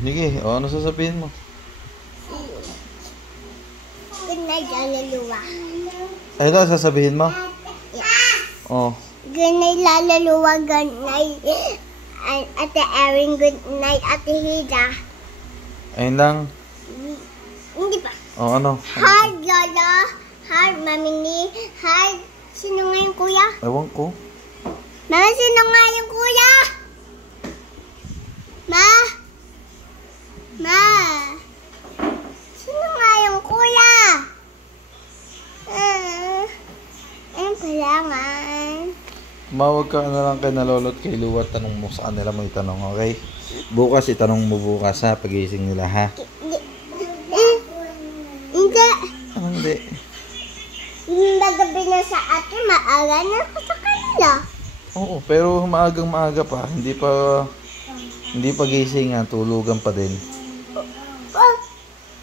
Sige, o ano sasabihin mo? Good night, laluluwa. Ay, ito sasabihin mo? Yeah. Oh. Good night, laluluwa. Good night, Ate Erin. Good night, Ate Hida. Ayun lang. Hindi pa. O ano? Hi, Lola. Hi, Mami Ni. Hi. Sino nga yung kuya? Ewan ko. Mama, sino nga yung kuya? Ma? Ma? Sino nga yung kuya? Ayun pala nga. Tumawag ka na lang kay Nalolo at kay Luwa. Tanong mo sa kanila mo itanong, okay? Bukas, itanong mo bukas ha, pagising nila ha. Hindi. Ano hindi? Magabi na sa ate, maaga na ako sa kanila. Oo, pero maagang-maaga pa. Hindi pa gising ha, tulugan pa din.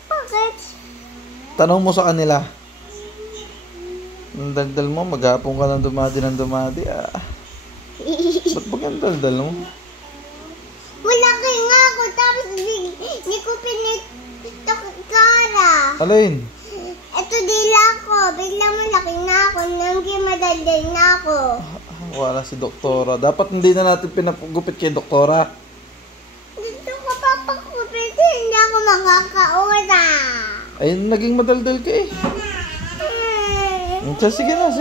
Bakit? Tanong mo sa kanila. Ang daldal mo, maghapon ka ng dumadi ah. Ba't ba ang daldal mo? Malaki nga ako, tapos hindi ko pinitakara. Alin? Ito dila ko, biglang malaki na ako, nanggi madaldal na ako. Wala si Doktora. Dapat hindi na natin pinagupit kay Doktora. Dito ko papakupit, hindi ako makakaura. Ayun, naging madaldal ka eh. Sige na.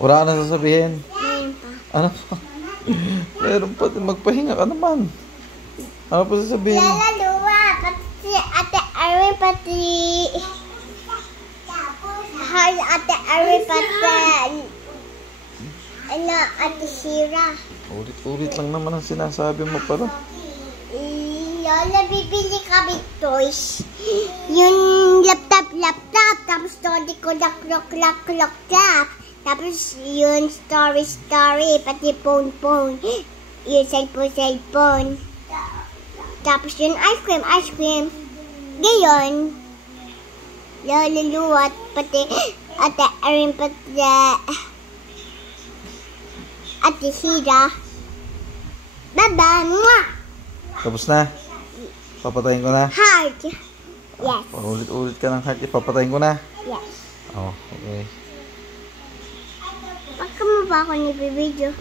Wala ka na sasabihin. Meron pa. Ano pa? Meron pa. Magpahinga ka naman. Ano pa sasabihin? Lalaluwa, pati Ate Ari, pati... Hi, Ate Ari, pati... Ate Shira. Ulit lang naman ang sinasabi mo pala. Lola, bibili kami toys. Yung laptop. Tapos todi ko na clock. Tapos yung story. Pati phone. Yung cellphone. Tapos yung ice cream. Gayon. Lola Luwat, pati Ate Erin, pati Ate Hida. Bye-bye. Mwah! Tapos na? Papatayin ko na? Heart. Yes. Ulit ka ng heart. Papatayin ko na? Yes. Oh, okay. Baka mo ba ako nibibidyo?